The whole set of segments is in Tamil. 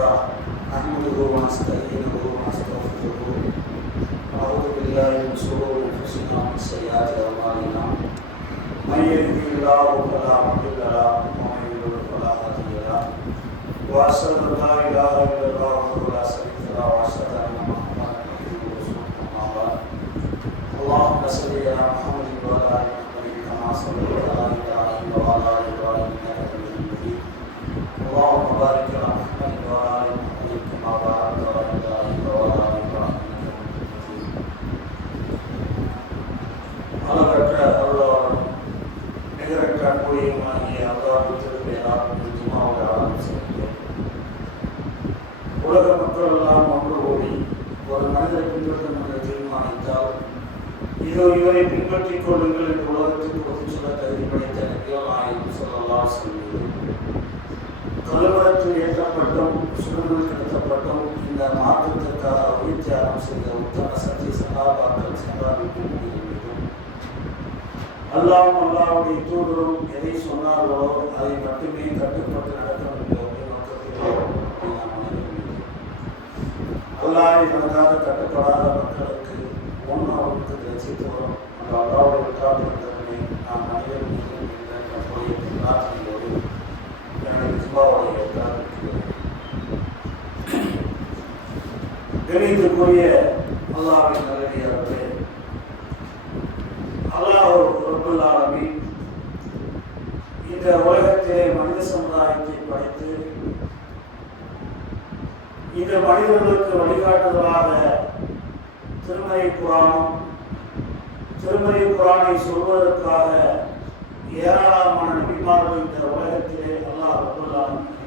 لله نحمده ونستعينه ونستغفره ونعوذ بالله من شرور انفسنا ومن سيئات اعمالنا من يهده الله فلا مضل له ومن يضلل فلا هادي له واشهد ان لا اله الا الله وحده لا شريك له واشهد ان محمدا عبده ورسوله اما بعد اللهم صل على محمد وعلى ال محمد كما صليت على ابراهيم وعلى ال ابراهيم انك حميد مجيد اللهم بارك على محمد وعلى ال محمد كما باركت على ابراهيم وعلى ال ابراهيم அளவற்ற அருளாளரும் நிகரற்ற அன்புடையுமாகிய அல்லாஹ்வின் திருப்பெயரால் ஜும்மாவை ஆரம்பம் செய்கிறேன். உலக மக்கள் எல்லாம் ஒன்று கூடி ஒரு மனிதரை பின்பற்றும் என்று தீர்மானித்தால் இவரை பின்பற்றிக் கொள்ளுங்கள் என்று உலகத்துக்கு ஒத்து சொல்ல தகுதி படைத்த நபிகள் நாயகம் ஸல்லல்லாஹு அலைஹி வஸல்லம் கலவரத்தில் ஏற்றப்பட்டும் சுடுகுள் கிடத்தப்பட்டும் இந்த மாற்றத்திற்காக உயிர் தியாகம் செய்த உத்தம சத்திய சகாபாக்கள் சகாபிக்கும் அல்லாஹ்வுடைய தூதரும் எதை சொன்னார்களோ அதை மட்டுமே கட்டுப்பட்டு நடக்க வேண்டும் என்ற நோக்கத்தில் அல்லாஹ்வை வணங்காத கட்டுப்படாத மக்களுக்கு ஒன்றாவுக்கு ரசித்தோம் அந்த அல்லாஹ்வுடைய உற்சாகத்தினை நாம் மனிதர் மீது என்ற நம்முடைய பிரார்த்தனையோடு எனது ஜும்மாவுடைய கணித்துக்குரிய அல்லாஹ்வின் நல்லடியார்களே, அல்லாஹ் ரப்பல் ஆலமீன் இந்த உலகத்திலே மனித சமுதாயத்தை படைத்து இந்த மனிதர்களுக்கு வழிகாட்டுதலாக திருமறை குர்ஆனை சொல்வதற்காக ஏராளமான நபிமார்கள் இந்த உலகத்திலே அல்லாஹ் ரப்பல் ஆலமீன்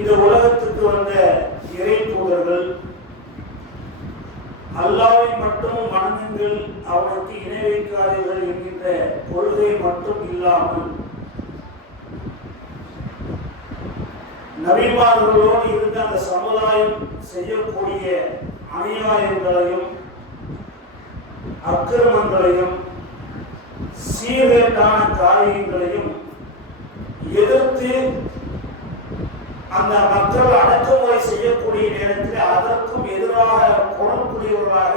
இந்த உலகத்துக்கு வந்த இறை தூதர்கள் அல்லாஹ்வை மட்டும் வணங்குங்கள், அவனுக்கு இணை வைக்காதீர்கள் என்கின்ற கொள்கை மட்டும் இல்லாமல் நபிமார்களோடு இருந்த அந்த சமுதாயம் செய்யக்கூடிய அநியாயங்களையும் அக்கிரமங்களையும் சீர்கேட்டான காரியங்களையும் எதிர்த்து அந்த மக்கள் அடக்குமுறை செய்யக்கூடிய நேரத்தில் அதற்கும் எதிராக குரல்குடியவர்களாக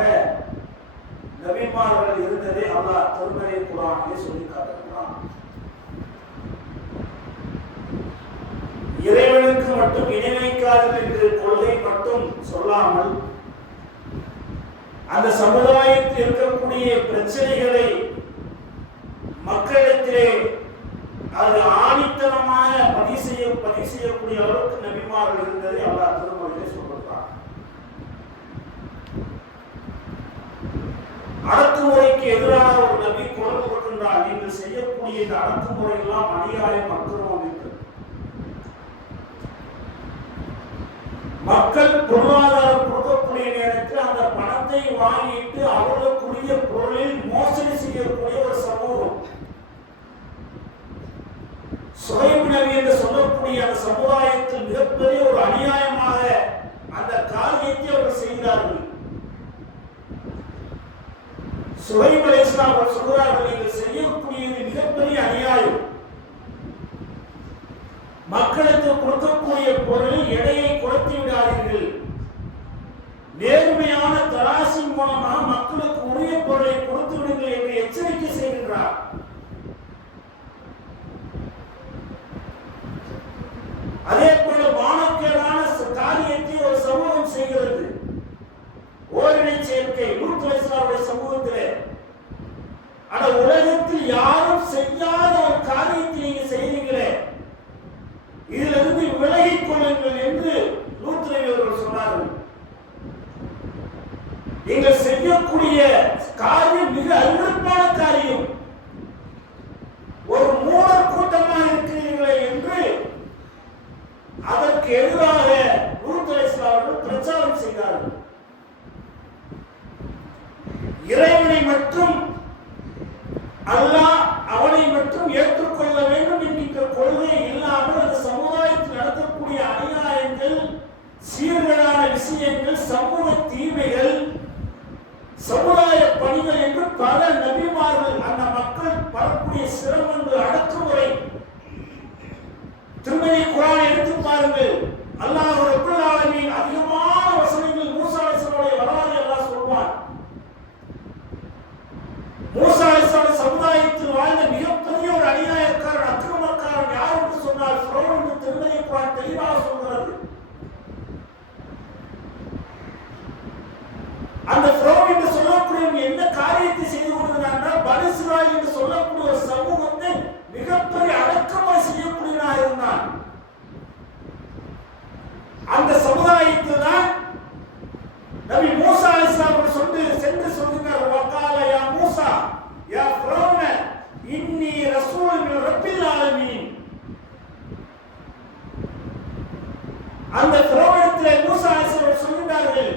நபிமார்கள் இருந்ததை அல்லாஹ் திருமறை குர்ஆனிலே சொல்லி காட்டுகிறான். இறைவனுக்கு மட்டும் இணை வைக்காதீர்கள் என்ற கொள்கை மட்டும் சொல்லாமல் அந்த சமுதாயத்தில் இருக்கக்கூடிய பிரச்சனைகளை மக்களிடத்திலே அது ஆணித்தனமாக பதிவு செய்யக்கூடிய அளவுக்கு நபிமார்கள் இருந்ததை அல்லாஹ் திருமறையிலே சொல்கிறார். அடக்குமுறைக்கு எதிராக ஒரு நபி குரல் கொடுக்கின்றார், நீங்கள் செய்யக்கூடிய இந்த அடக்குமுறை எல்லாம் அநியாயம் அக்கிரமம் என்று. மக்கள் பொருளாதாரம் கொடுக்கக்கூடிய நேரத்தில் அந்த பணத்தை வாங்கிட்டு அவர்களுக்குரிய பொருளில் மோசடி செய்யக்கூடிய ஒரு சமூகம். சுஹைப் நபி என்று சொல்லக்கூடிய அந்த சமுதாயத்தில் மிகப்பெரிய ஒரு அநியாயமாக அந்த காரியத்தை அவர்கள் செய்தார்கள். சுஹைப் அலைஹிஸ்ஸலாம் அவர்கள் சொல்கிறார்கள், நீங்கள் செய்யக்கூடியது மிகப்பெரிய அநியாயம். மக்களுக்கு கொடுக்கக்கூடிய பொருளில் எடையை குறைத்து விடாதீர்கள், நேர்மையான தராசி மூலமாக மக்களுக்கு உரிய பொருளை கொடுத்து விடுங்கள் என்று எச்சரிக்கை செய்கின்றார். அதே போல மானக்கேடான காரியத்தை ஒரு சமூகம் செய்கிறது. ஓரினை சேர்க்கை லூத் அலைஹிஸ்ஸலாமுடைய சமூகத்திலே ஆனா உலகத்தில் யாரும் செய்யாத ஒரு காரியத்தை நீங்க செய்றீங்களே, இதிலிருந்து விலகிக் கொள்ளுங்கள் என்று லூத் நபி அவர்கள் சொன்னார்கள். நீங்கள் செய்யக்கூடிய காரியம் மிக அருவருப்பான காரியம், ஒரு மூடர் கூட்டமாக இருக்கிறீர்களே என்று அதற்கு எதிராக லூத் அலைஹிஸ்ஸலாம் அவர்கள் பிரச்சாரம் செய்தார்கள். இறைவனை மட்டும் அல்லாஹ் அவனை மட்டும் ஏற்றுக்கொள்ள வேண்டும் என்கின்ற கொள்கை இல்லாமல் அந்த சமுதாயத்தில் நடக்கக்கூடிய அநியாயங்கள், சீர்கேடான விஷயங்கள், சமூக தீமைகள், சமுதாய பணிகள் என்று பல நபிமார்கள் அந்த மக்கள் படக்கூடிய சிரமங்கள், அடக்குமுறை, திருமறை குர்ஆனை எடுத்து பாருங்கள். அல்லாஹ் ரப்பல் ஆலமீன் அதிகமான வசனங்கள் மூசா அலைஹிஸ்ஸலாமுடைய வரலாறு அல்லாஹ் சொல்வார். மூசா அலைஹிஸ்ஸலாம் சமுதாயத்தில் வாழ்ந்த மிகப்பெரிய ஒரு அநியாயக்காரன், அக்கிரமக்காரன் யார் என்று சொன்னால் ஃபிரௌன் என்று திருமறை குர்ஆன் தெளிவாக சொல்கிறது. அந்த ஃபிரௌன் என்று சொல்லக்கூடிய என்ன காரியத்தை செய்து கொண்டிருந்தார்? பனி இஸ்ராயீல் என்று சொல்லக்கூடிய ஒரு சமூகத்தை மிகப்பெரிய அடக்கமாக செய்யக்கூடியவனாக இருந்தான். அந்த சமுதாயத்தில் தான் நபி மூசா அலைஹிஸ்ஸலாம் சென்று சொல்கிறார், வகால யா மூசா யா ஃபிரௌன இன்னி ரசூல் மின் ரப்பில் ஆலமீன். அந்த ஃபிரௌனிடத்திலே மூசா அலைஹிஸ்ஸலாம் சொல்கிறார்கள்,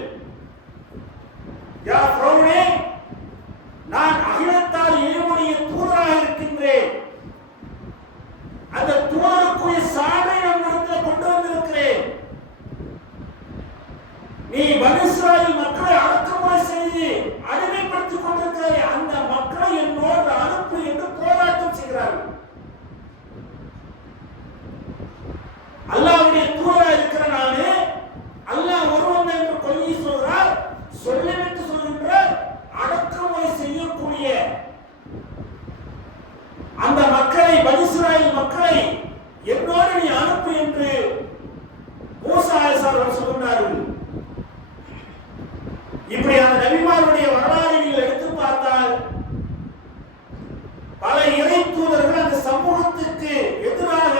யா ஃபிரௌனே, நான் அகிலத்தால் இறைவனுடைய தூதராக இருக்கின்றேன். அந்த தூதருக்குரிய சான்றை நம்மிடத்தில் கொண்டு வந்திருக்கிறேன். நீ பனி இஸ்ராயீல் மக்களை அடக்குமுறை செய்து அடிமைப்படுத்திக் கொண்டிருக்கிற அந்த மக்களை என்னோடு அனுப்பு என்று போராட்டம் செய்கிறார்கள். அல்லாஹ்வுடைய தூதராக இருக்கிற நானே, அல்லாஹ் ஒருவன் என்று கொள்ளி சொல்கிறார், சொல்லிவிட்டு சொல்கின்றார், அடக்குமுறை செய்யக்கூடிய அந்த மக்களை, பனி இஸ்ராயீல் மக்களை என்னோடு நீ அனுப்பு என்று மூசா அலைஹிஸ்ஸலாம் சொல்கிறார்கள். இப்படியான நபிமாருடைய வரலாறை நீங்கள் எடுத்து பார்த்தால் பல இறை தூதர்கள் அந்த சமூகத்திற்கு எதிராக,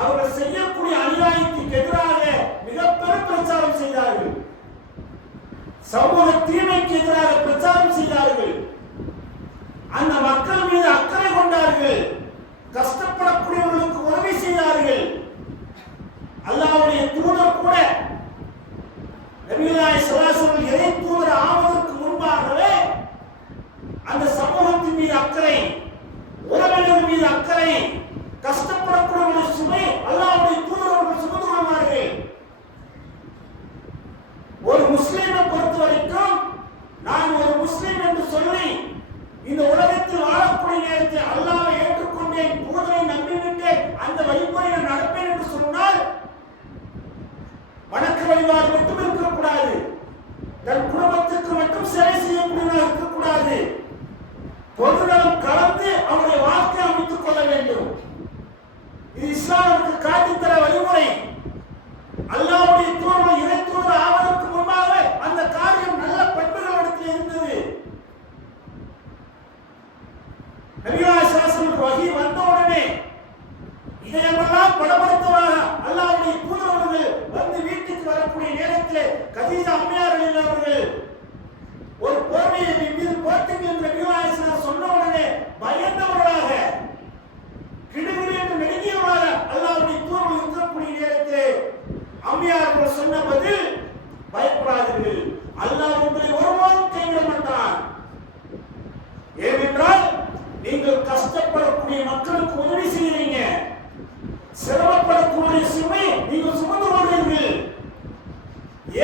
அவர்கள் செய்யக்கூடிய அநியாயத்திற்கு எதிராக மிகப்பெரும் பிரச்சாரம் செய்தார்கள். சமூக தீமைக்கு எதிராக பிரச்சாரம் செய்தார்கள். அந்த மக்கள் மீது அக்கறை கொண்டார்கள். கஷ்டப்படக்கூடியவர்களுக்கு உதவி செய்தார்கள். அல்லாஹ்வுடைய தூதர் கூட நபியுல்லாஹி ஸல்லல்லாஹு அலைஹி வஸல்லம் இறை தூதர் ஆவதற்கு முன்பாகவே அந்த சமூகத்தின் மீது அக்கறை, உறவினர்கள் மீது அக்கறை, கஷ்டப்படக்கூடியவர்கள் சுமை அல்லாஹ்வுடைய தூதர் அவர்கள் சுமந்து கொள்வார்கள். ஒரு முஸ்லிமை பொறுத்த வரைக்கும் நான் ஒரு முஸ்லிம் என்று சொல்லி இந்த உலகத்தில் வாழக்கூடிய நேரத்தில் அல்லாஹ்வை ஏற்றுக்கொண்டேன், தூதரை நம்பிவிட்டேன், அந்த வழிமுறையை நடப்பேன் என்று சொன்னால் வணக்க வழிபாடு மட்டும் இருக்கக்கூடாது, தன் குடும்பத்திற்கு மட்டும் சேவை செய்யக்கூடியவராக இருக்கக்கூடாது, பொதுநலம் கலந்து அவருடைய வாழ்க்கை அமைத்துக் கொள்ள வேண்டும். இது இஸ்லாமுக்கு காட்டித்தர வழிமுறை. அல்லாஹ்வுடைய தூதர் இறை தூதர் ஆவதற்கு முன்பாக அந்த காரியம் நல்ல பண்புகளிடத்தில் இருந்தது. நபியுல்லாஹி ஸல்லல்லாஹு அலைஹி வஸல்லம் வஹி வந்தவுடனே இதையெல்லாம் படப்படுத்துவாங்க. அல்லாஹ்வுடைய தூதர் அவர்கள் வந்து வீட்டுக்கு வரக்கூடிய நேரத்தில் கதீஜா அம்மையார் அவர்கள் ஒரு போர்வையை மீது போட்டுங்க என்று நபியுல்லாஹி ஸல்லல்லாஹு அலைஹி வஸல்லம் சொன்ன உடனே பயந்தவர்களாக, கிடுகிடு என்று நெருங்கியவராக அல்லாஹ்வுடைய தூதர் இருக்கக்கூடிய நேரத்தில் அம்மையார் சொன்ன பதில், பயப்படாதீர்கள், அல்லாஹ் உங்களை ஒருபோதும் கைவிட மாட்டான். ஏனென்றால் நீங்கள் கஷ்டப்படக்கூடிய மக்களுக்கு உதவி செய்கிறீங்க, சிரமப்படக்கூடிய சுமை நீங்கள் சுமந்து கொள்வீர்கள்,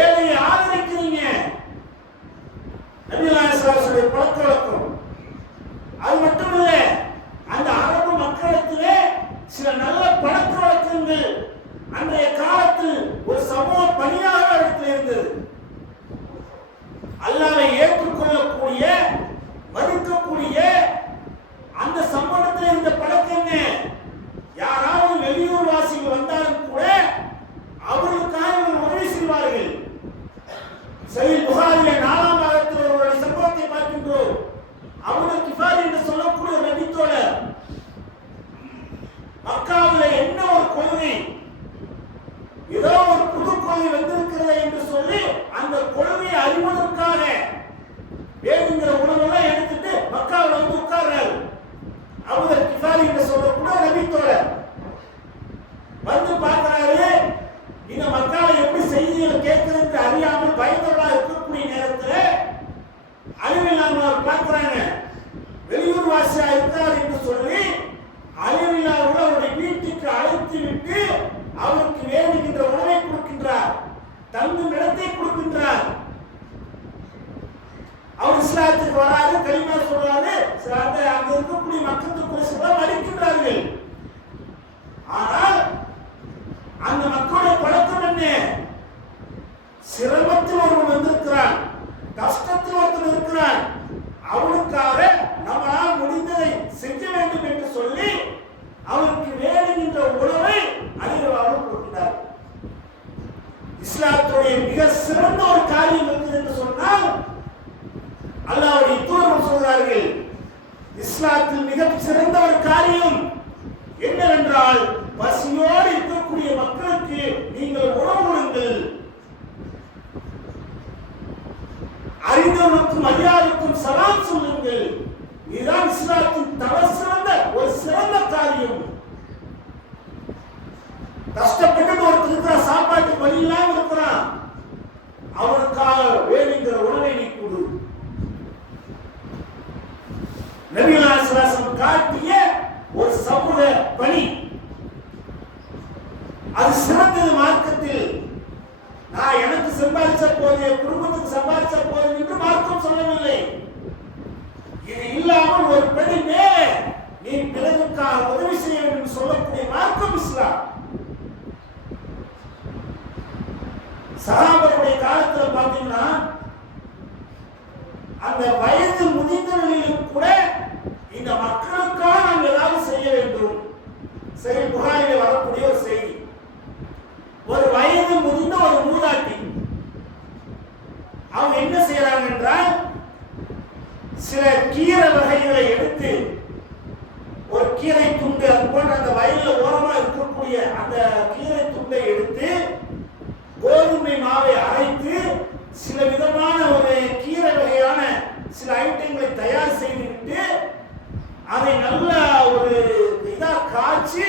ஏழையை ஆதரிக்கிறீங்க. நபியுல்லாஹி ஸல்லல்லாஹு அலைஹி வஸல்லம் பழக்க வழக்கம். அது மட்டுமல்ல, அந்த அரபு மக்களிடத்திலே சில நல்ல பழக்க வழக்கங்கள் அன்றைய காலத்தில் ஒரு சமூக பணியாக இடத்தில் இருந்தது. அல்லாஹ்வை ஏற்றுக்கொள்ளக்கூடிய, மதிக்கக்கூடிய அந்த சமூகத்தில் இருந்த பழக்கம் என்ன? யாராவது வெளியூர் வாசிகள் வந்தாலும் கூட அவர்களுக்காக உதவி செய்வார்கள். சஹீஹ் புகாரிலே 4ஆம் பாகத்தில் ஒரு சம்பவத்தை பார்க்கின்றோம். அபூ கிஃபாரி என்று சொல்லக்கூடிய நபித்தோழர் மக்காவிலே என்ன ஒரு கொள்கை, ஏதோ ஒரு புது கொள்கை வந்திருக்கிறது என்று சொல்லி அந்த கொள்கையை அறிவதற்காக வேணுங்கிற உணவெல்லாம் எடுத்துட்டு மக்காவில் வந்து உட்கார்றாரு. அபூ கிஃபாரி என்று சொல்லக்கூடிய சலாம் சொல்லுங்கள். இதுதான் இஸ்லாத்தின் தலைசிறந்த ஒரு சிறந்த காரியம். கஷ்டப்பட்டு ஒருத்தர் சாப்பாட்டுக்கு வழி இல்லாம இருக்கிறான், அவனுக்காக வேணுங்கிற உணவை நீ கொடு. நபிகள் ஸல்லல்லாஹு காட்டிய ஒரு சமூக பணி, அது சிறந்தது மார்க்கத்தில். நான் எனக்கு சம்பாதிச்ச போது, குடும்பத்துக்கு சம்பாதிச்ச போது என்று மார்க்கம் சொல்லவில்லை. இது இல்லாமல் ஒரு பெண் மேலே நீ பிறருக்காக உதவி செய்ய வேண்டும் என்று சொல்லக்கூடிய மார்க்கம் இஸ்லாம். சஹாபாவுடைய காலத்துல பாத்தீங்கன்னா அந்த வயது முதிர்ந்தவர்களிலும் கூட இந்த மக்களுக்காக நாம் ஏதாவது செய்ய வேண்டும். சரி, புகாரில் வரக்கூடிய ஒரு செய்தி, ஒரு வயது முதிர்ந்த ஒரு மூதாட்டி அவங்க என்ன செய்யறாங்க என்றால், சில கீரை வகைகளை எடுத்து, ஒரு கீரை துண்டு, அது போன்ற அந்த வயல்ல ஓரமா இருக்கக்கூடிய அந்த கீரை துண்டை எடுத்து கோதுமை மாவை அரைத்து சில விதமான ஒரு கீரை வகையான சில ஐட்டங்களை தயார் செய்துவிட்டு அதை நல்ல ஒரு இதா காய்ச்சி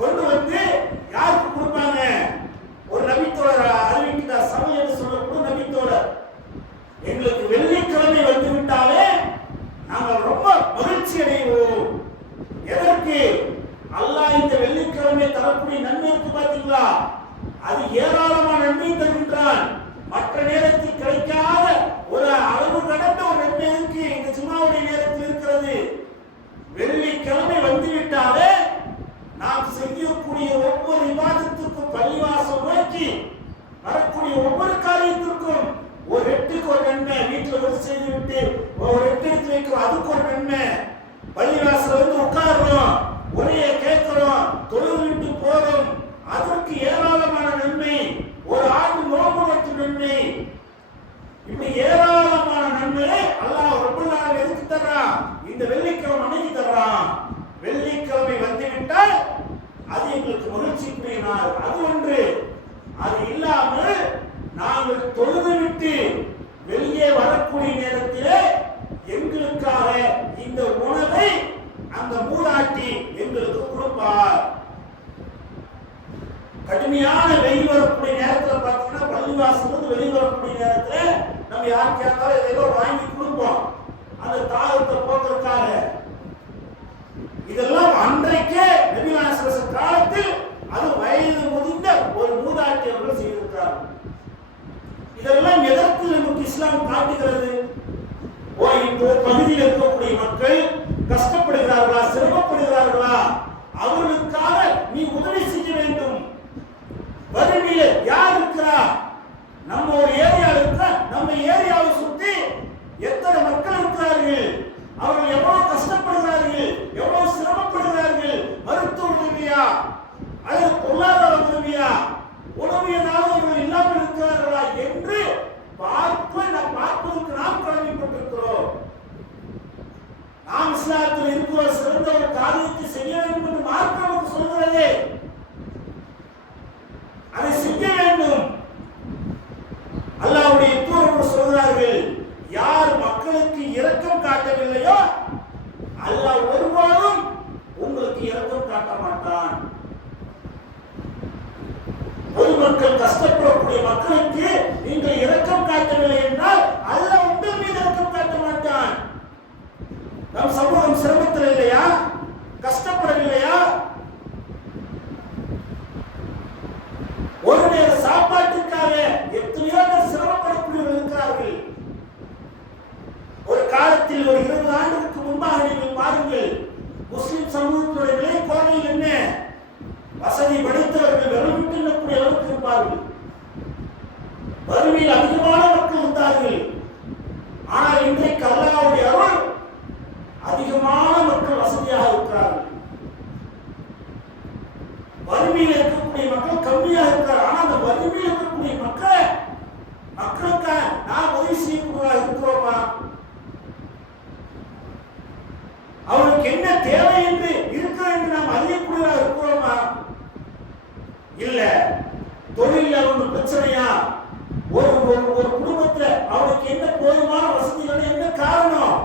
கொண்டு வந்து யாருக்கு கொடுப்பாங்க? ஒரு நபித்தோழர் அறிவிக்கிறார், சமையல் என்று சொல்லக்கூடிய நபித்தோழர். எங்களுக்கு வெள்ளிக்கிழமை வந்து விட்டாலே நாங்கள் ரொம்ப மகிழ்ச்சி அடைவோம். எதற்கு? அல்லாஹ் இந்த வெள்ளிக்கிழமை தரக்கூடிய நன்மை இருக்கு பாத்தீங்களா, அது ஏராளமான நன்மை தருகின்றான். மற்ற நேரத்தில் கிடைக்காத ஒரு அளவு கடந்த ஒரு நன்மை இருக்கு இந்த ஜும்மாவுடைய நேரத்தில் இருக்கிறது. வெள்ளிக்கிழமை வந்துவிட்டாலே நாம் செய்யக்கூடிய ஒவ்வொரு விவாதத்துக்கும், பள்ளிவாசல் நோக்கி வரக்கூடிய ஒவ்வொரு காரியத்திற்கும் ஒரு எட்டுக்கு ஒரு நன்மை. வீட்டில் ஒரு செய்து விட்டு ஒரு எட்டு எடுத்து வைக்கிறோம், அதுக்கு ஒரு நன்மை. பள்ளிவாசல் வந்து உட்கார்றோம், உரையை கேட்கிறோம், தொழுது விட்டு போறோம், அதற்கு ஏராளமான நன்மை. ஒரு ஆண்டு நோன்பு வைத்து நன்மை. இப்படி ஏராளமான நன்மையை அல்லாஹ் ரப்பல் ஆலமீன் எதுக்கு தர்றான்? இந்த வெள்ளிக்கிழமை அன்னைக்கு தர்றான். வெள்ளிக்கிழமை வந்துவிட்டால் அது எங்களுக்கு மகிழ்ச்சிக்குரிய நாள். அது ஒன்று. அது இல்லாமல் நாங்கள் தொழுது விட்டு வெளியே வரக்கூடிய நேரத்திலே எங்களுக்காக இந்த உணவை அந்த மூதாட்டி எங்களுக்கு கொடுப்பார். கடுமையான வெயில் வரக்கூடிய நேரத்தில் பார்த்தீங்கன்னா பள்ளிவாசல் வெளியே வரக்கூடிய நேரத்தில் நம்ம யார் கேட்டாலும் ஏதோ வாங்கி கொடுப்போம், அந்த தாகத்தை போக்குறதுக்காக. இதெல்லாம் அன்றைக்கே நபிகள் காலத்தில் அது வயது முதிர்ந்த ஒரு மூதாட்டி அவர்கள் செய்திருக்கிறார். இதெல்லாம் எதற்கு நமக்கு இஸ்லாம் காட்டுகிறது? இப்போ பகுதியில் இருக்கக்கூடிய மக்கள் கஷ்டப்படுகிறார்களா, சிரமப்படுகிறார்களா, அவர்களுக்காக நீ உதவி செய்ய வேண்டும். வறுமையில் யார் இருக்கிறா? நம்ம ஒரு ஏரியாவில் இருக்கிற, நம்ம ஏரியாவை சுற்றி எத்தனை மக்கள் இருக்கிறார்கள், அவர்கள் எவ்வளவு கஷ்டப்படுகிறார்கள், எவ்வளவு சிரமப்படுகிறார்கள். மருத்துவ உதவியா அல்லது பொருளாதார உதவியா, உணவு ஏதாவது அவர்கள் இல்லாமல் இருக்கிறார்களா என்று பார்ப்பதற்கு நாம் கடமைப்பட்டிருக்கிறோம். நாம் இஸ்லாத்தில் இருக்கிற சிறந்த ஒரு காரியத்தை செய்ய வேண்டும் என்று மார்க்கம் நமக்கு சொல்கிறது. அதை செய்ய வேண்டும். அல்லாஹ்வுடைய தூதர் சொல்கிறார்கள், யார் மக்களுக்கு இரக்கம் காட்டவில்லையோ அல்லாஹ் ஒருபோதும் உங்களுக்கு இரக்கம் காட்ட மாட்டான். பொதுமக்கள் கஷ்டப்படக்கூடிய மக்களுக்கு நீங்கள் இரக்கம் காட்டவில்லை என்றால் அல்லாஹ் உங்கள் மீது இரக்கம் காட்ட மாட்டான். நம் சமூகம் சிரமத்தில் இல்லையா, கஷ்டப்படவில்லையா? ஒரு நேர சாப்பாட்டுக்காக எத்தனையோ பேர் சிரமப்படக்கூடியவர்கள் இருக்கிறார்கள். ஒரு காலத்தில் ஒரு 20 ஆண்டுகளுக்கு முன்பாக நீங்கள் பாருங்கள், முஸ்லிம் சமூகத்தினுடைய நிலை கோவையில் என்ன? வசதி படைத்தவர்கள் விரல் விட்டு நிற்கக்கூடிய அளவுக்கு இருப்பார்கள். வறுமையில் அதிகமான மக்கள் இருந்தார்கள். ஆனால் இன்றைக்கு அல்லாஹ்வுடைய அருள் அதிகமான மக்கள் வசதியாக இருக்கிறார்கள். வறுமையில் இருக்கக்கூடிய மக்கள் கம்மியாக இருக்கிறார். ஆனால் அந்த வறுமையில் இருக்கக்கூடிய மக்களுக்காக நாம் உதவி செய்யக்கூடியவர்களாக இருக்கிறோமா? அவருக்கு என்ன தேவை என்று இருக்கிற என்று நாம் அறியக்கூடியவர்களாக இருக்கிறோமா? இல்ல. தொழில் அவங்க பிரச்சனையா, ஒரு ஒரு குடும்பத்துல அவனுக்கு என்ன போதுமான வசதிகள், என்ன காரணம்?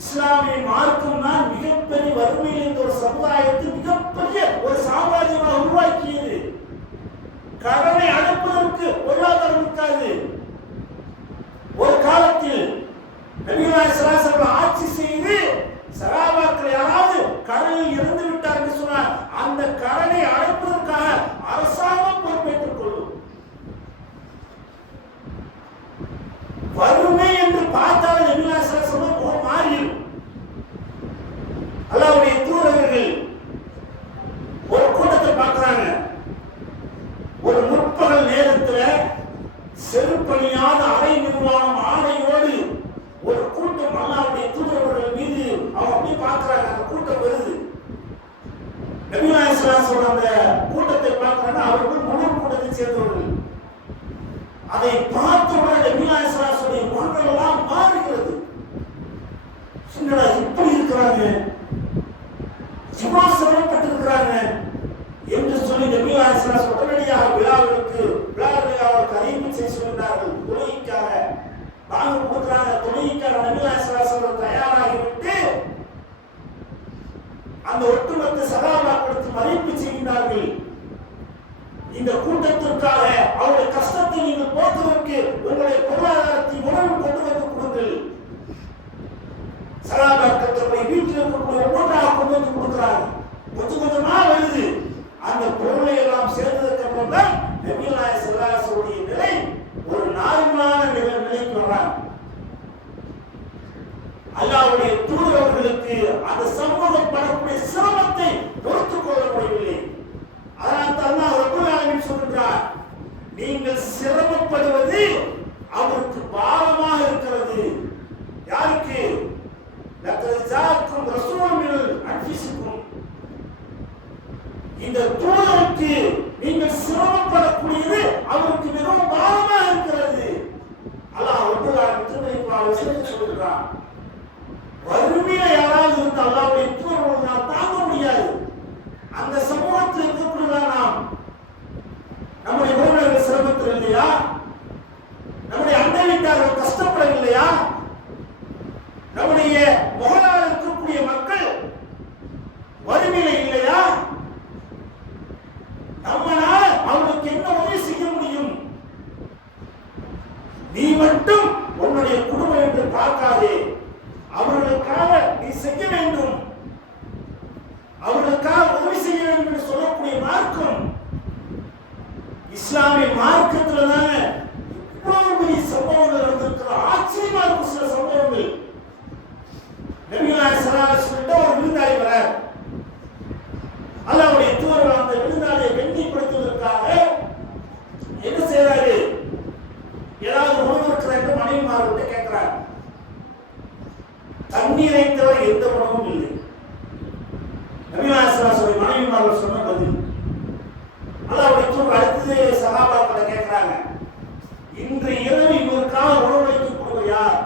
இஸ்லாமிய மார்க்கம் தான் மிகப்பெரிய வறுமையில் இருந்த ஒரு சமுதாயத்தை மிகப்பெரிய ஒரு சாம்ராஜ்யமாக உருவாக்கியது. கடனை அடைப்பதற்கு பொருளாதாரம் இருக்காது. ஒரு காலத்தில் நபிகள் ஸல்லல்லாஹு அலைஹி ஆட்சி செய்து சஹாபாக்கள் யாராவது கடனில் இறந்து விட்டார் என்று சொன்னால் அந்த கடனை அடைப்பதற்காக அரசாங்கம் பொறுப்பேற்றுக் கொள்ளும். வறுமை என்று பார்த்தால் நபிகள் ஸல்லல்லாஹு அலைஹி வஸல்லம் மாறிடும். அல்லாஹ்வுடைய தூதர்கள் ஒரு கூட்டத்தை பார்க்கிறாங்க. ஒரு முற்பகல் நேரத்தில் செருப்பணியாத அரை நிர்வாணம் ஆடையோடு ஒரு கூட்டம் அல்லாஹ்வுடைய தூதர்கள் மீது அவங்க அப்படி பார்க்கிறாங்க. அந்த கூட்டம் வருது. நபிகள் ஸல்லல்லாஹு அலைஹி அந்த கூட்டத்தை பார்க்கிறாங்க. அவர்கள் முழு கூட்டத்தை சேர்ந்தவர்கள். அதை பார்த்தவுடன் நபிகள் ஸல்லல்லாஹு அலைஹி முகங்கள் எல்லாம் மாறுகிறது. என்னடா இப்படி இருக்கிறாங்க, இவ்வளவு சிரமப்பட்டிருக்கிறாங்க என்று சொல்லி நபிகள் ஸல்லல்லாஹு உடனடியாக விழாவிற்கு அறிவிப்பு செய்து சொல்கிறார்கள். தொழுகைக்காக வாங்க கொடுக்கிறாங்க. தொழுகைக்காக நபிகள் ஸல்லல்லாஹு தயாராகிவிட்டு அந்த ஒட்டுமொத்த சஹாபாக்களுக்கு அறிவிப்பு செய்கிறார்கள். இந்த கூட்டத்திற்காக அவருடைய கஷ்டத்தை நீங்கள் போக்குவதற்கு உங்களுடைய பொருளாதாரத்தை உணவு கொண்டு வந்து கொடுங்கள். சஹாபாக்கள் வீட்டில் இருக்கக்கூடிய ஒவ்வொன்றாக கொண்டு வந்து கொடுக்கிறாங்க. கொஞ்சம் கொஞ்சமா வருது. அந்த பொருளை எல்லாம் சேர்ந்ததுக்கு அப்புறம் தான் நபிகள் ஸல்லல்லாஹு அலைஹி நிலை ஒரு நார்மலான நிலைக்கு வர்றாங்க. அல்லாஹ்வுடைய தூதர்களுக்கு அந்த சமூகம் படக்கூடிய சிரமத்தை பொறுத்துக் கொள்ள முடியவில்லை. அதனால் அல்லாஹ் ரப்பல் ஆலமீன் சொல்கிறார், நீங்கள் சிரமப்படுவது அவருக்கு பாரமாக இருக்கிறது. யாருக்கு? லக்கத் ஜாஅக்கும் ரசூலுன் மின் அன்ஃபுசிக்கும். இந்த தூதருக்கு நீங்கள் சிரமப்படக்கூடியது அவருக்கு மிகவும் பாரமாக இருக்கிறது. அல்லாஹ் ரப்பல் ஆலமீன் திருமறையில் சொல்கிறார், வறுமையில யாராவது இருந்து அல்லாஹ்வுடைய தூதர்கள் தாங்க முடியாது. அந்த சமூகத்தில் இருக்கக்கூடிய நாம் நம்முடைய உறவினர்கள் சிரமத்தில் இல்லையா? நம்முடைய அண்டை வீட்டார்கள் கஷ்டப்படவில்லையா? நம்முடைய முகலால் இருக்கக்கூடிய மக்கள் வறுமையில இல்லையா? நம்மளால அவங்களுக்கு என்ன உதவி செய்ய முடியும்? நீ மட்டும் உன்னுடைய குடும்பம் என்று பார்க்காதே, அவர்களுக்காக நீ செய்ய வேண்டும், அவர்களுக்காக உதவி செய்ய வேண்டும் என்று சொல்லக்கூடிய மார்க்கம் இஸ்லாமிய மார்க்கத்தில் தானே இவ்வளவு பெரிய சம்பவங்கள் நடந்திருக்கிற. ஆச்சரியமா இருக்கும் சில சம்பவங்கள். நபிகள் ஸல்லல்லாஹு அலைஹி வஸல்லம் ஒரு விருந்தாளி வரார். அல்லாஹ்வுடைய தூதர் அந்த விருந்தாளியை கண்ணியப்படுத்துவதற்காக என்ன செய்றாரு? ஏதாவது உணவு இருக்கிற என்று மனைவிமார்கிட்ட கேட்கிறார். தண்ணீரை தவிர எந்த உணவும் இல்லை. நபிகள் ஸல்லல்லாஹு அலைஹி மனைவிமார்கள் சொன்ன பதில். அல்லாஹ்வுடைய தூதர் அடுத்து சஹாபாக்களை கேட்கிறாங்க, இன்று இரவு இவருக்காக உணவு வைத்துக் கொடுவர் யார்?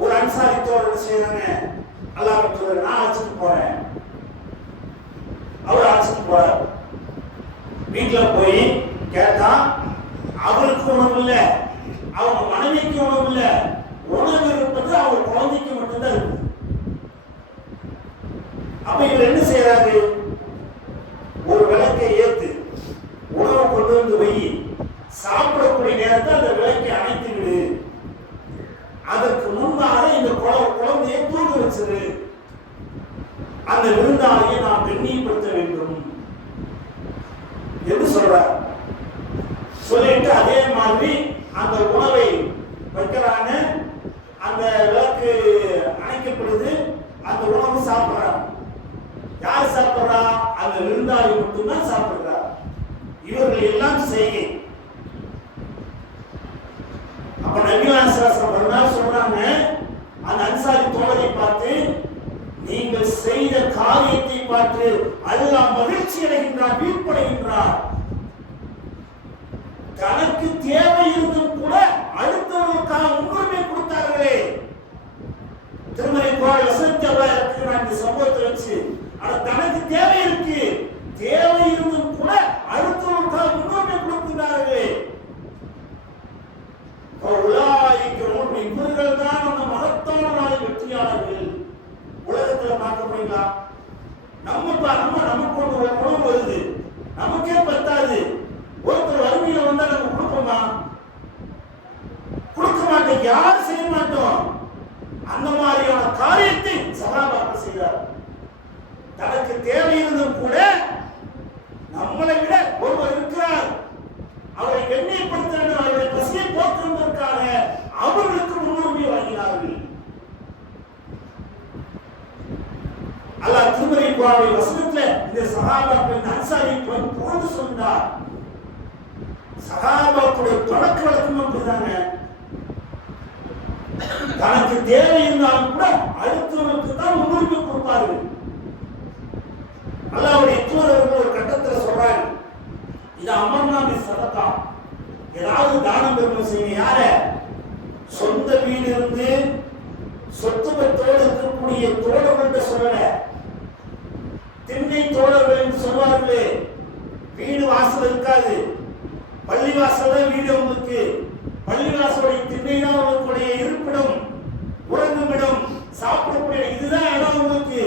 ஒரு அன்சாரி தோழர் செய்யறாங்க. அல்லாஹ்வுடைய தூதர், நான் அழைச்சிட்டு போறேன். அவர் அழைச்சிட்டு போறார். வீட்டுல போய் கேட்டா அவருக்கு உணவு இல்லை, அவங்க மனைவிக்கு உணவு இல்லை. உணவு இருப்பது அவங்க குழந்தைக்கு மட்டும்தான் இருக்கு. அப்ப இவர் என்ன செய்யறாரு? ஒரு விளக்கை ஏத்து உணவை கொண்டு வந்து வை, சாப்பிடக்கூடிய நேரத்தை அந்த விளக்கை அணைத்து விடு, அதற்கு முன்பாக இந்த குழந்தையை தூங்க வச்சிரு, அந்த விருந்தாளியை நாம் கண்ணியப்படுத்த வேண்டும் என்று சொல்றார். சொல்லிட்டு அதே மாதிரி அந்த உணவை வைக்கிறாங்க. அந்த விளக்கு அணைக்கப்படுது. அந்த உணவு சாப்பிடுறாங்க. யார் சாப்பிடுறா? அந்த விருந்தாளி மட்டும்தான் சாப்பிடுறார். இவர்கள் எல்லாம் செய்கை. அப்ப நபிகள் ஸல்லல்லாஹு அலைஹி சொல்றாங்க, அந்த அன்சாரி தோழரை பார்த்து, நீங்கள் செய்த காரியத்தை பார்த்து அல்லாஹ் மகிழ்ச்சி அடைகின்றார், வீழ்ப்படைகின்றார். தனக்கு தேவை இருந்தும் கூட அடுத்தவர்களுக்காக முன்னுரிமை கொடுத்தார்களே. திருமறை குர்ஆன் வசனத்தை அல்லாஹ் இறக்குகிறான் இந்த சம்பவத்தை வச்சு. ஆனா தனக்கு தேவை இருக்கு, தேவை இருந்தும் கூட அடுத்தவர்களுக்காக முன்னுரிமை கொடுக்கிறார்களே. இந்த சஹாபாக்கள் அன்சாரி புகழ்ந்து சொன்னார். சஹாபாக்களுடைய பழக்க வழக்கம் அப்படிதாங்க. தனக்கு தேவை இருந்தாலும் கூட அடுத்தவனுக்கு தான் முன்னுரிமை கொடுப்பார்கள். அல்லாஹ்வுடைய தூதர்கள் ஒரு கட்டத்தில் சொல்றாங்க, இது அமர்நாதி சதகா, ஏதாவது தானம் தர்மம் செய்ய. யார? சொந்த வீடு இருந்து சொத்து பத்தோடு இருக்கக்கூடிய தோழர்கள் சொல்லல, திண்ணை தோழர்கள் என்று சொல்வார்களே. வீடு வாசல் இருக்காது, பள்ளி வாசல் வீடு உங்களுக்கு, பள்ளிவாசலுடைய திண்ணை தான் உங்களுடைய இருப்பிடம், உறங்குமிடம், சாப்பிடக்கூடிய இதுதான் இடம் உங்களுக்கு.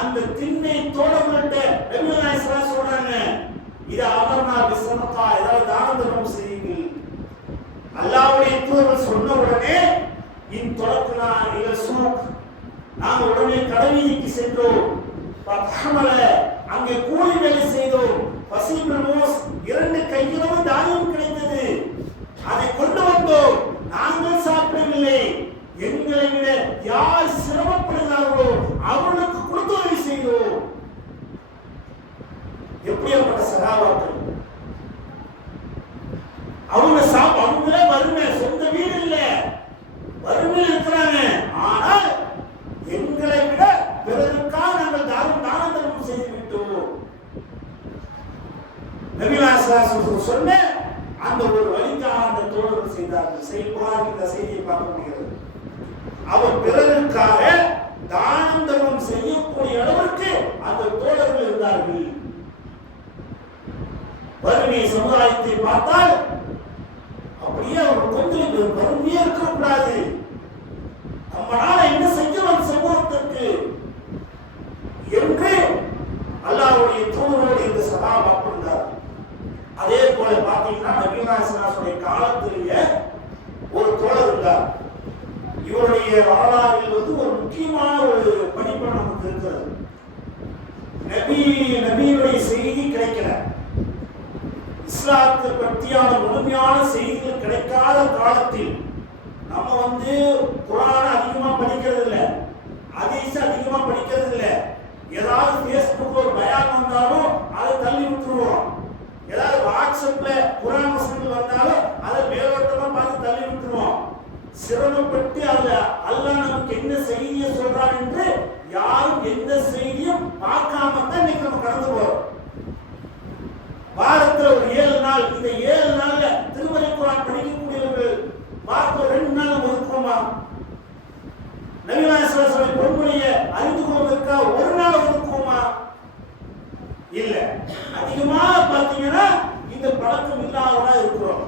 அந்த திண்ணை தோழர்கள்ட்ட நபிகள் நாயகம் சொல்றாங்க, இது அமர்நாத் சதகா, ஏதாவது தான தர்மம் செய்யுங்கள். அல்லாஹ்வுடைய தூதர் சொன்ன உடனே தொடக்குனா இல சூக், நாங்கள் உடனே கடைவீதிக்கு சென்றோம். அங்கே கூலி வேலை செய்தோம். பசிபிள் மோஸ் 2 கையிலும் தானியம் கிடைத்தது, அதை கொண்டு வந்தோம். நாங்கள் சாப்பிடவில்லை, எங்களை விட யார் சிரமப்படுகிறார்களோ அவர்களுக்கு கொடுத்து உதவி செய்தோம். எப்படியாப்பட்ட சகாபாக்கள்! அவங்களே வறுமை, சொந்த வீடு இல்ல, வறுமையில் இருக்கிறாங்க. ஆனால் எங்களை விட பிறருக்காக நாங்கள் தான தர்மம் செய்து விட்டோம். நபிகள் சொன்ன அந்த ஒரு வழிக்காக அந்த தோழர்கள் செய்தார்கள். செயல்பாடு இந்த செய்தியை பார்க்க முடிகிறது. அவர் பிறருக்காக தானம் தர்மம் செய்யக்கூடிய அளவிற்கு அந்த தோழர்கள் இருந்தார்கள். வறுமை சமுதாயத்தை பார்த்தால் அப்படியே அவர் கொஞ்சம் வறுமையா இருக்கக்கூடாது. நம்மளால என்ன செய்யலாம் சமூகத்திற்கு என்று அல்லாஹ்வுடைய தூதரோடு இந்த சஹாபா இருந்தார். அதே போல பாத்தீங்கன்னா நபிகள் நாயகம் காலத்திலேயே ஒரு தோழர் இருந்தார். இவருடைய வரலாறில் ஒரு முக்கியமான ஒரு படிப்பு நமக்கு இருக்கிறது. நபியுடைய செய்தி கிடைக்கல, இஸ்லாத்தை பற்றியான முழுமையான செய்திகள் கிடைக்காத காலத்தில் நம்ம குர்ஆன அதிகமா படிக்கிறது இல்லை, ஹதீஸ் அதிகமா படிக்கிறது இல்லை. ஏதாவது ஃபேஸ்புக் ஒரு பயான் வந்தாலும் அதை தள்ளி விட்டுருவோம். ஏதாவது வாட்ஸ்அப்ல குர்ஆன் வசனங்கள் வந்தாலும் அதை மேலோட்டமா பார்த்து தள்ளி விட்டுருவோம். சிரமப்பட்டு அதுல அல்லாஹ் நமக்கு என்ன செய்தியை சொல்றான் என்று யாரும் எந்த செய்தியும் பார்க்காம தான் இன்னைக்கு நம்ம கடந்து போறோம். வாரத்துல ஒரு 7 நாள், இந்த 7 நாள்ல திருமறை குர்ஆன் படிக்கக்கூடியவர்கள் வாரத்துல 2 நாள் ஒதுக்குவோமா? நபிகள் நாயகம் பொன்மொழியை அறிந்து கொள்வதற்காக 1 நாள் ஒதுக்குவோமா? இல்ல. அதிகமா பாத்தீங்கன்னா இந்த பழக்கம் இல்லாதவனா இருக்கிறோம்.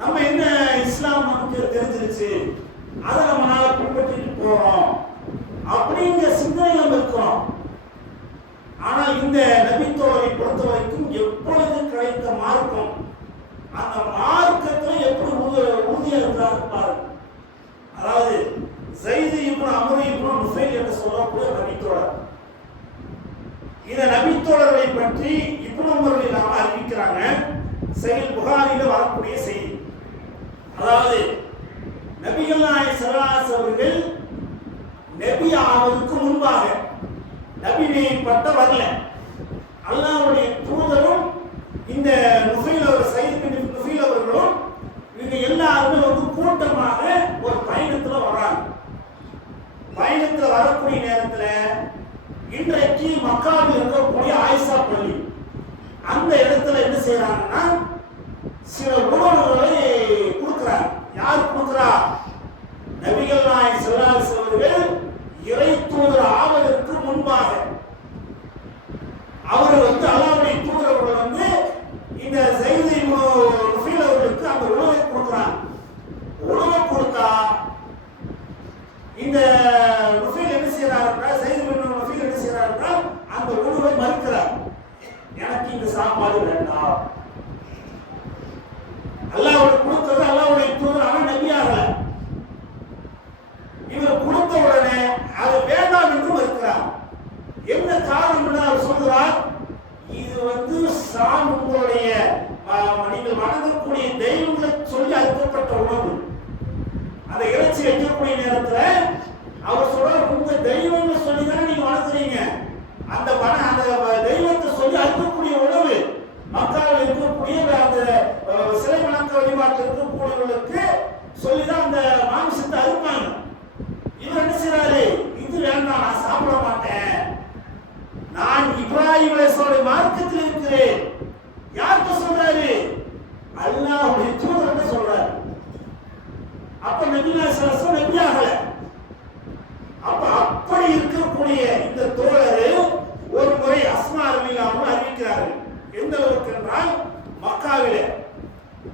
நம்ம என்ன இஸ்லாம் நமக்கு தெரிஞ்சிருச்சு, அதை நம்மளால பின்பற்றிட்டு போறோம் அப்படிங்கிற சிந்தனை நம்ம இருக்கிறோம். ஆனால் இந்த நபித்தோழரை பொறுத்த வரைக்கும் எப்பொழுது கிடைத்த மார்க்கம், அந்த மார்க்கத்தில் எப்படி உறுதியா இருக்கிறாரு பாருங்க. அதாவது ஸைத் இப்னு அம்ர் இப்னு நுஃபைல் என்று சொல்லக்கூடிய நபித்தோழர். இந்த நபித்தோழரை பற்றி இப்னு உமர் ரலியல்லாஹு அறிவிக்கிறாங்க. சஹீஹ் புகாரில வரக்கூடிய செய்தி. அதாவது நபிகள் நாயகம் ஸல்லல்லாஹு அலைஹி அவர்கள் நபி ஆவதற்கு முன்பாக, நபியை பட்ட வரல, அல்லாஹ்வுடைய தூதரும் இந்த ஸைத் பின் நுஃபைல் அவர்களும் இவங்க எல்லாருமே கூட்டமாக ஒரு பயணத்துல வர்றாங்க. பயணத்துல வரக்கூடிய நேரத்துல இன்றைக்கு மக்காவில் இருக்கக்கூடிய ஆயிஷா பள்ளி, அந்த இடத்துல என்ன செய்யறாங்கன்னா சில உணவுகளை கொடுக்கிறாங்க. யார் கொடுக்கிறா? நபிகள் நாயகம் ஸல்லல்லாஹு அலைஹி அவர்கள் இறை தூதர் ஆவதற்கு முன்பாக அவர் அல்லாஹ்வுடைய தூதர்கள் இந்த ஸைத் இப்னு நுஃபைல் அவர்களுக்கு அந்த உணவை கொடுக்கிறாங்க. உணவை கொடுத்தா இந்த நுஃபைல் என்ன செய்யறாருன்னா, ஸைத் இப்னு நுஃபைல் என்ன செய்யறாருன்னா அந்த உணவை மறுக்கிறார். எனக்கு இந்த சாப்பாடு வேண்டாம். அல்லாஹ்வுடைய கொடுத்தது அல்லாஹ்வுடைய தூதர், அவன் நபி ஆகல. இவர் கொடுத்த உடனே அது வேண்டாம் என்று மறுக்கிறார். என்ன காரணம் அவர் சொல்கிறார், இது சாம் உங்களுடைய நீங்கள் வணங்கக்கூடிய தெய்வங்களை சொல்லி அறுக்கப்பட்ட உணவு. அந்த இறைச்சி வைக்கக்கூடிய நேரத்தில் அவர் சொல்றார், உங்க தெய்வங்களை சொல்லி தானே நீங்க வணங்குறீங்க, அந்த இப்ராஹிம் அலைஹிஸ்ஸலாம் மார்க்கத்தில் இருக்கிறேன். யார்கிட்ட சொல்றாரு? அல்லாஹ்வுடைய தூதர்கிட்ட சொல்றாரு. அப்ப நபிகள் ஸல்லல்லாஹு அலைஹி நபி ஆகல. அப்ப அப்படி இருக்கக்கூடிய இந்த தோழர் ஒரு முறை அஸ்மா ரலியல்லாஹு அன்ஹா அறிவிக்கிறார்கள். எந்த அளவுக்கு என்றால் மக்காவில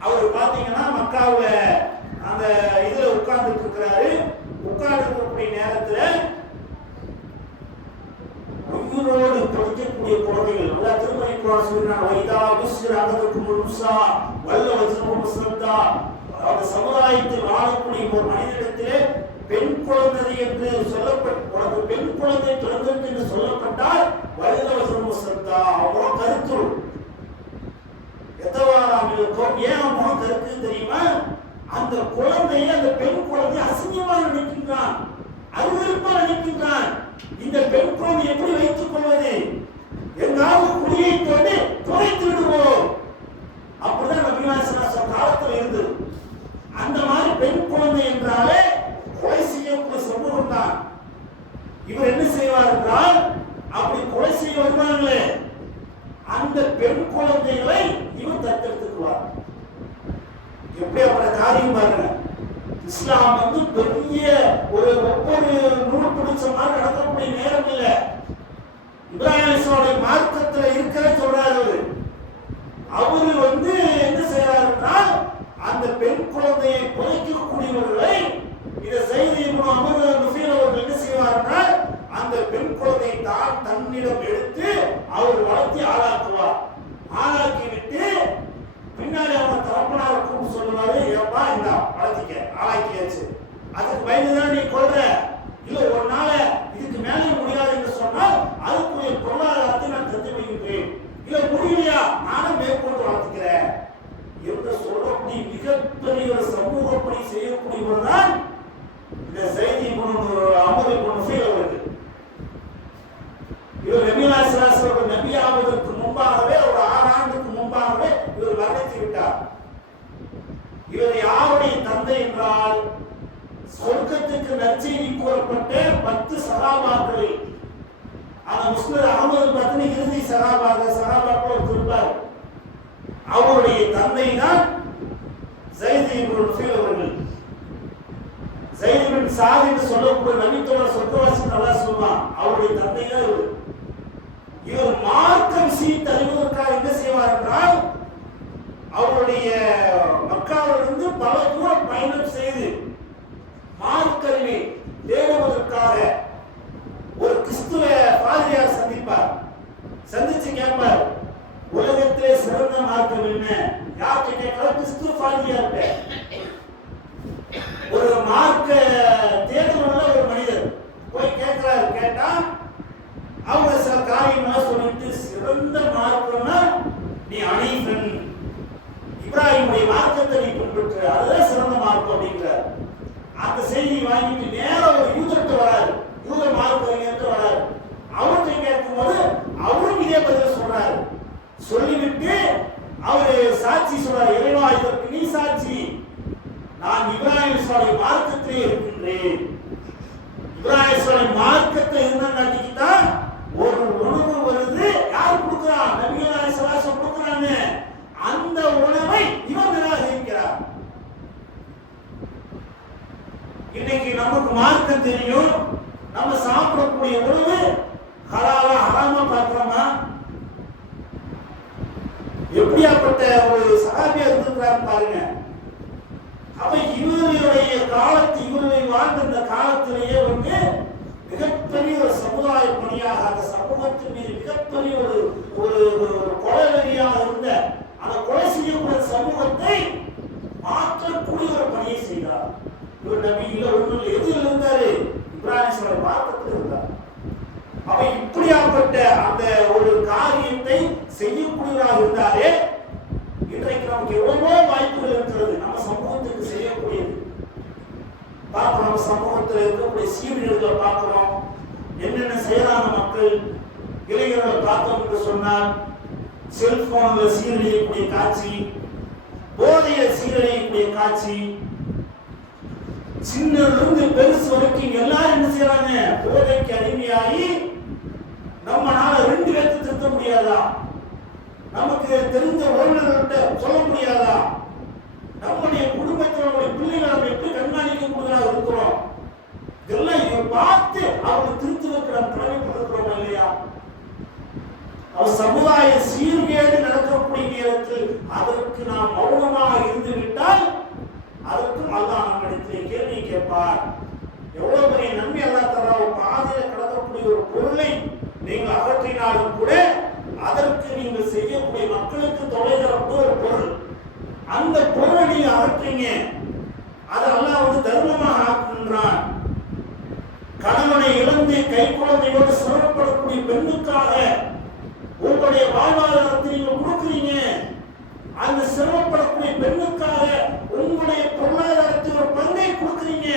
அவர் பாத்தீங்கன்னா மக்காவில அந்த இதுல உட்கார்ந்துட்டு இருக்கிறாரு. உட்கார்ந்து இருக்கக்கூடிய நேரத்துல உயிரோடு படிக்கக்கூடிய குழந்தைகள் அல்ல திருமறை குர்ஆன் சொல்றாங்க, வைதா புஸ்ஸிர அகதுக்கும் முஸ்ஸா வல்ல வஜ்ரும் முஸ்ஸதா. அந்த சமுதாயத்தில் வாழக்கூடிய ஒரு மனிதனிடத்திலே பெண் குழந்தை என்று சொல்லப்பட்ட பெண் குழந்தை பிறந்தது என்று சொல்லப்பட்டால் வல்ல வஜ்ரும் முஸ்ஸதா அவரோ கருத்து எத்தவாறாம் இருக்கும். ஏன் அவன் கருத்து தெரியுமா? அந்த குழந்தையை அந்த பெண் குழந்தையை அசிங்கமாக நினைக்கின்றான், அருவருப்பா நினைக்கின்றான். இந்த பெண் குழந்தை எப்படி வைத்துக் கொள்வது? எங்காவது குடியை தோண்டி துளைத்து விடுவோம். அப்படிதான் நபிகள் ஸல்லல்லாஹு காலத்தில் இருந்தது. அந்த மாதிரி பெண் குழந்தை என்றாலே கொலை செய்யக்கூடிய சமூகம் தான். இவர் என்ன செய்வார் என்றால், அப்படி கொலை செய்ய வருவாங்களே அந்த பெண் குழந்தைகளை இவர் தத்தெடுத்துக்குவார். எப்படி அவரோட காரியம் பாருங்க. இஸ்லாம் பெரிய ஒரு ஒவ்வொரு நூல் பிடிச்ச மாதிரி நடக்கக்கூடிய நேரம் இல்லை. இப்ராஹிம் அலைஹிஸ்ஸலாம் மார்க்கத்தில் இருக்கிற சொல்றாரு. அவரு என்ன செய்யறாருன்னா அந்த பெண் குழந்தையை புதைக்கக்கூடியவர்களை இதை செய்தி அமர் நுஃபைல் அவர்கள் என்ன செய்வார்னா அந்த பெண் குழந்தையை தான் தன்னிடம் எடுத்து அவர் வளர்த்தி ஆளாக்குவார். ஆளாக்கி விட்டு பின்னாடி அவங்க தரப்பனார் கூப்பிட்டு சொல்லுவாரு, ஏப்பா இந்த வளர்த்திக்க ஆளாக்கியாச்சு, அதுக்கு பயந்துதான் நீ கொள்ற, இல்ல ஒரு நாள இதுக்கு மேலே முடியாது என்று சொன்னால் அதுக்குரிய பொருளாதாரத்தை நான் தந்து வைக்கின்றேன், இல்ல முடியலையா நானும் மேற்கொண்டு வளர்த்துக்கிறேன் என்று சொல்லக்கூடிய மிகப்பெரிய ஒரு சமூகப்படி செய்யக்கூடியவர் தான் இந்த செய்தி அமர் நுஃபைல் அவர்கள். இவர் நபிகள் ஸல்லல்லாஹு அலைஹி நபி ஆவதற்கு முன்பாகவே ஒரு 6 ஆண்டுக்கு முன்பாகவே இவர் மரணித்து விட்டார். இவர் யாருடைய தந்தை என்றால் சொர்க்கத்துக்கு நற்செய்தி கூறப்பட்ட 10 சஹாபாக்களில் அந்த முஸ்லிம் அஹ்மது பத்னி இறுதி சஹாபாக்கள் திருப்பார். அவருடைய தந்தை தான் ஸைத் இப்னு நுஃபைல் அவர்கள். ஸைத் இப்னு சாத் என்று சொல்லக்கூடிய நபித்தோட சொர்க்கவாசி அல்லாஹ் சொல்வான், அவருடைய தந்தை தான் இவர். இவர் மார்க்க விஷயத்தை அறிவதற்காக என்ன செய்வார் என்றால் அவருடைய மக்காவிலிருந்து பல தூரம் பயணம் செய்து மார்க்கறிவை தேடுவதற்காக ஒரு கிறிஸ்துவ பாதிரியார் சந்திப்பார். சந்திச்சு கேட்பார், உலகத்திலே சிறந்த மார்க்கம் என்ன? யார்கிட்ட கேட்கிறார்? கிறிஸ்துவ பாதிரியார்கிட்ட. ஒரு மார்க்க தேடுவதுள்ள ஒரு மனிதர் போய் கேட்கிறார். கேட்டா அவங்க சில காரியங்களாம் சொல்லிட்டு, சிறந்த மார்க்கம்னா நீ அனீஃபன், இப்ராஹிமுடைய மார்க்கத்தை நீ பின்பற்று, அதுதான் சிறந்த மார்க்கம் அப்படிங்கிறார். அந்த செய்தியை வாங்கிட்டு நேரம் ஒரு யூதர்கிட்ட வராரு, யூத மார்க்கறிஞர்கிட்ட வராரு. அவர்கிட்ட கேட்கும்போது அவரும் இதே பதில் சொல்றாரு. சொல்லிவிட்டு அவரு சாட்சி சொல்றாரு, இறைவா இதற்கு நீ சாட்சி, நான் இப்ராஹிம் மார்க்கத்திலே இருக்கின்றேன். இப்ராஹிம் மார்க்கத்தை இருந்தாட்டிக்கிட்டா ஒரு உணவு வருது, யார் கொடுக்கிறா? நபிகள் ஸல்லல்லாஹு அலைஹி கொடுக்குறாங்க. அந்த உணவை இவன் நிராகரிக்கிறார். இன்னைக்கு நமக்கு மார்க்கம் தெரியும், நம்ம சாப்பிடக்கூடிய உணவு ஹலாலா ஹராமா பார்க்கிறோமா? எப்படியாப்பட்ட ஒரு சஹாபியா இருந்திருக்கிறார் பாருங்க. அப்ப இவருடைய காலத்து இவருடைய வாழ்ந்த இந்த காலத்திலேயே மிகப்பெரிய ஒரு சமுதாய பணியாக அந்த சமூகத்தின் மீது மிகப்பெரிய ஒரு கொலைவெறியாக இருந்த அந்த கொலை செய்யக்கூடிய சமூகத்தை மாற்றக்கூடிய ஒரு பணியை செய்தார். இவர் நபியில ஒன்றில் எதில் இருந்தாரு? இப்ராஹிம் மார்க்கத்தில் இருந்தார். அப்ப இப்படியாப்பட்ட அந்த ஒரு காரியத்தை செய்யக்கூடியவராக இருந்தாரே, இன்றைக்கு நமக்கு எவ்வளவோ வாய்ப்புகள் இருக்கிறது நம்ம சமூகத்துக்கு செய்யக்கூடியது. பார்க்கிறோம், நம்ம சமூகத்தில் இருக்கக்கூடிய சீர்கேடுகளை பார்க்கிறோம். என்னென்ன செய்யறாங்க மக்கள், இளைஞர்களை பார்த்தோம் என்று சொன்னால் செல்போன்ல சீரழியக்கூடிய காட்சி, போதைய சீரழியக்கூடிய காட்சி, சின்னதிலிருந்து பெருசு வரைக்கும் எல்லாரும் என்ன செய்யறாங்க? போதைக்கு அடிமையாகி நம்ம நாள 2 பேருக்கு திருத்த முடியாதா? நமக்கு தெரிந்த உறவினர்கள்ட்ட சொல்ல முடியாதா? நம்முடைய குடும்பத்தில் நம்முடைய பிள்ளைகளை நம்ம எப்படி கண்காணிக்கக்கூடியதாக இருக்கிறோம்? இதெல்லாம் பார்த்து அவங்களை திருத்துவதற்கு நாம் கடமைப்பட்டிருக்கிறோம் இல்லையா? அவர் சமுதாய சீர்கேடு நடக்கக்கூடிய நேரத்தில் அதற்கு நாம் மௌனமாக இருந்து விட்டால் அதற்கும் அல்லாஹ் நம்மிடத்திலே கேள்வி கேட்பார். எவ்வளவு பெரிய நன்மை அல்லாஹ் தஆலா ஒரு பாதையில் கடக்கக்கூடிய ஒரு பொருளை நீங்கள் அகற்றினாலும் கூட அதற்கு நீங்கள் செய்யக்கூடிய மக்களுக்கு தொலை தரக்கூடிய ஒரு பொருள், அந்த பொருளை நீங்க அகற்றீங்க, அதை அல்லாஹ் தர்மமாக ஆக்குகின்றான். கணவனை இழந்து கை குழந்தையோடு சிரமப்படக்கூடிய பெண்ணுக்காக உங்களுடைய வாழ்வாதாரத்தை நீங்க கொடுக்குறீங்க. அந்த சிரமப்படக்கூடிய பெண்ணுக்காக உங்களுடைய பொருளாதாரத்தில் ஒரு பங்கை கொடுக்குறீங்க.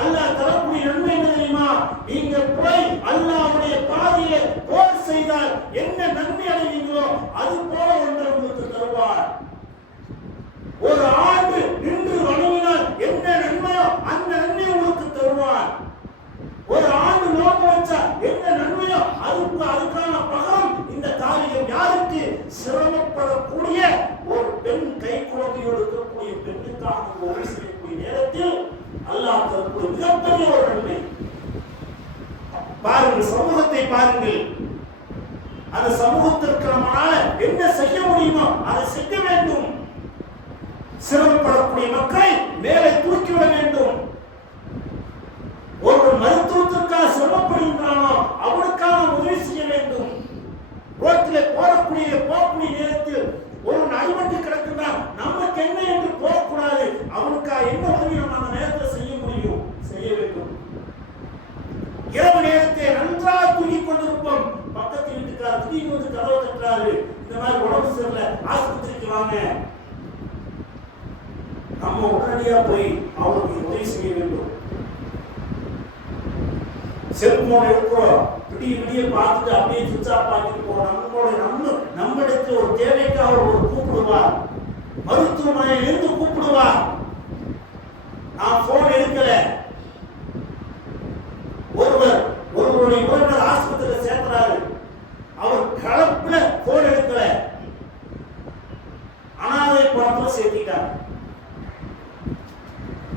அல்லாஹ் தரக்கூடிய நன்மை என்ன தெரியுமா? நீங்க போய் அல்லாஹ்வுடைய பாதையிலே போர் செய்தால் என்ன நன்மை அடைவீங்களோ அது போல ஒன்று உங்களுக்கு தருவார். ஒரு ஆண்டு நின்று வணங்கினால் என்ன நன்மையோ அந்த நன்மை உங்களுக்கு தருவார். ஒரு ஆண்டு நோக்க வச்சா என்ன நன்மையோ அதுக்கான பகரம் இந்த காரியம் யாருக்கு? சிரமப்படக்கூடிய ஒரு பெண், கை குழந்தையோடு இருக்கக்கூடிய பெண்ணுக்காக உதவி செய்யக்கூடிய நேரத்தில் அல்லாஹ் தரக்கூடிய மிகப்பெரிய ஒரு நன்மை. பாருங்கள், சமூகத்தை பாருங்கள். அந்த சமூகத்திற்கு நம்மளால என்ன செய்ய முடியுமோ அதை செய்ய வேண்டும். சிரமப்படக்கூடிய மக்களை மேலே தூக்கிவிட வேண்டும். ஒரு மருத்துவத்திற்காக சிரமப்படுகின்றானோ அவனுக்காக உதவி செய்ய வேண்டும். ரோட்டில் போகக்கூடிய நேரத்தில் ஒரு அடிபட்டு கிடக்கின்றான், நமக்கு என்ன என்று போகக்கூடாது. அவனுக்காக என்ன உதவி நம்ம அந்த நேரத்தில் செய்ய முடியும், செய்ய வேண்டும். இரவு நேரத்தை நன்றாக தூங்கிக் கொண்டிருப்போம், பக்கத்து வீட்டுக்காரர் தூங்கி வந்து கதவை தட்டுறாரு, இந்த மாதிரி உடம்பு சரியில்லை ஆஸ்பத்திரிக்கு வாங்க. நம்ம உடனடியா போய் அவனுக்கு உதவி செய்ய வேண்டும். செல்போன் எடுக்கிறோம், விடிய பார்த்துட்டு அப்படியே சுவிட்ச் ஆஃப் ஆக்கிட்டு போறோம். நம்மிடத்தில் ஒரு தேவைக்காக ஒரு கூப்பிடுவார், மருத்துவமனையில் இருந்து கூப்பிடுவார். நான் போன் எடுக்கல. ஒருவருடைய உறவினர் ஆஸ்பத்திரியில் சேர்க்கிறாரு, அவர் கலப்புல போன் எடுக்கல, அனாதை பணத்தில் சேர்த்திட்டார்.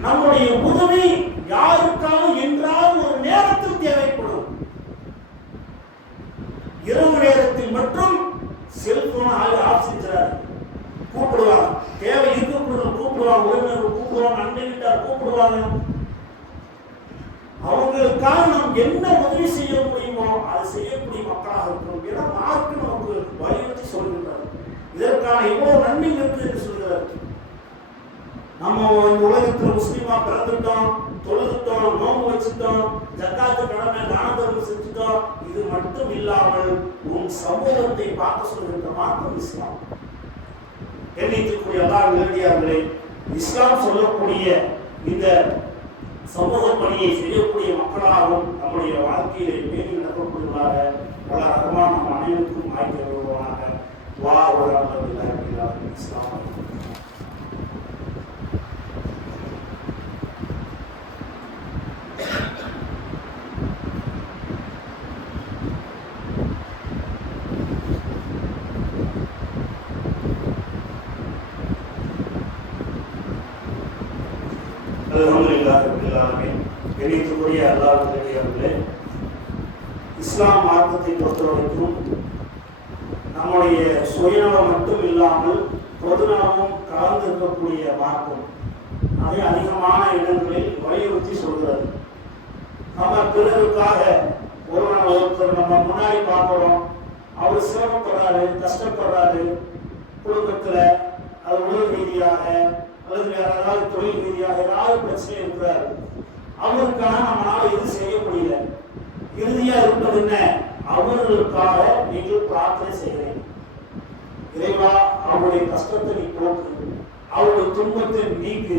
நம்முடைய உதவி யாருக்காக என்றால் ஒரு நேரத்தில் தேவைப்படும். இரவு நேரத்தில் மட்டும் செல்போன் ஆஃப் செஞ்சார், கூப்பிடுவாங்க. தேவை இருக்கக்கூடிய கூப்பிடுவாங்க, உறவினர்கள் கூப்பிடுவாங்க, அண்டை வீட்டார் கூப்பிடுவாங்க. அவங்களுக்காக நாம் என்ன உதவி செய்ய முடியுமோ அதை செய்யக்கூடிய மக்களாக இருக்கிறோம். ஏன்னா மார்க்கு நமக்கு வலியுறுத்தி சொல்கின்றார். இதற்கான எவ்வளவு நன்மை இருக்கு என்று சொல்கிறார். நம்ம உலகத்தில் முஸ்லீமா பிறந்துட்டோம், தொழுதுட்டோம், நோம்பு வச்சுட்டோம், ஜக்காத்து கடமை தான தர்மம் செஞ்சுட்டோம். இது மட்டும் இல்லாமல் உன் சமூகத்தை பார்க்க சொல்கின்ற மார்க்கம் இஸ்லாம். எண்ணிக்கக்கூடிய அல்லாஹ் நல்லடியார்களே, இஸ்லாம் சொல்லக்கூடிய இந்த சமூக பணியை செய்யக்கூடிய மக்களாகவும் நம்முடைய வாழ்க்கையிலே மேலும் நடக்கக்கூடியவர்களாக பல ரகமான நம் அனைவருக்கும் ஆய்வு வருவாங்க. வா ஒரு இஸ்லாம். கணிக்கக்கூடிய அல்லாஹ்வுடைய இஸ்லாம் மார்க்கத்தை பொறுத்தவரைக்கும் நம்முடைய சுயநலம் மட்டும் இல்லாமல் பொதுநலமும் கலந்து இருக்கக்கூடிய மார்க்கம். அதை அதிகமான இடங்களில் வலியுறுத்தி சொல்கிறது. நம்ம பிறருக்காக ஒருத்தர் நம்ம முன்னாடி பார்க்கிறோம், அவர் சிரமப்படுறாரு, கஷ்டப்படுறாரு, குடும்பத்துல அது உடல் ரீதியாக அல்லது வேற ஏதாவது தொழில் ரீதியாக ஏதாவது பிரச்சனை இருக்கிறாரு, அவருக்காக நம்மளால எது செய்ய முடியல. இறுதியா இருப்பது என்ன? அவர்களுக்காக நீங்கள் பிரார்த்தனை செய்கிறேன். இறைவா, அவருடைய கஷ்டத்தை நீ போக்கு, அவருடைய துன்பத்தை நீக்கு,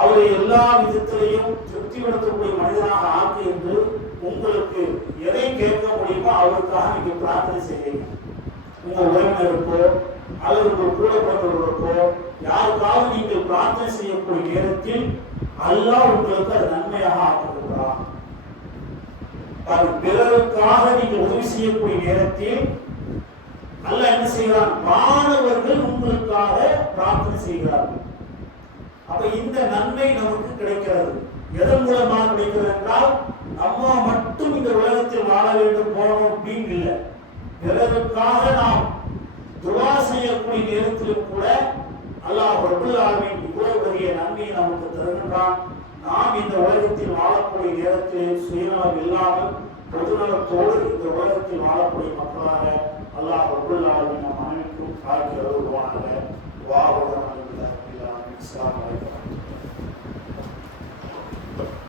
அவரை எல்லா விதத்திலையும் திருப்திப்படுத்தக்கூடிய மனிதனாக ஆக்கு என்று உங்களுக்கு எதை கேட்க முடியுமோ அவருக்காக நீங்க பிரார்த்தனை செய்கிறீங்க. உங்க உறவினருக்கோ அல்லது உங்கள் கூட பிறந்தவர்களுக்கோ யாருக்காவது நீங்கள் பிரார்த்தனை செய்யக்கூடிய நேரத்தில் அல்லாஹ் உங்களுக்கு அது நன்மையாக ஆக்குகிறார். பிறருக்காக நீங்க உதவி செய்யக்கூடிய நேரத்தில் அல்லாஹ் என்ன செய்கிறான்? மாணவர்கள் உங்களுக்காக பிரார்த்தனை செய்கிறார்கள். அப்ப இந்த நன்மை நமக்கு கிடைக்கிறது. எதன் மூலமாக கிடைக்கிறது என்றால், நம்ம மட்டும் இந்த உலகத்தில் வாழ வேண்டும் போனோம் அப்படின்னு இல்லை, பிறருக்காக நாம் துஆ செய்யக்கூடிய நேரத்திலும் கூட அல்லாஹ் ரப்பல் ஆலமீன் இவ்வளவு பெரிய நன்மையை நமக்கு தருகின்றான். நாம் இந்த உலகத்தில் வாழக்கூடிய நேரத்தில் சுயநலம் இல்லாமல் பொதுநலத்தோடு இந்த உலகத்தில் வாழக்கூடிய மக்களாக அல்லாஹ் ரப்பல் ஆலமீன் நம் அனைவருக்கும் காட்சி அருள்வானாக.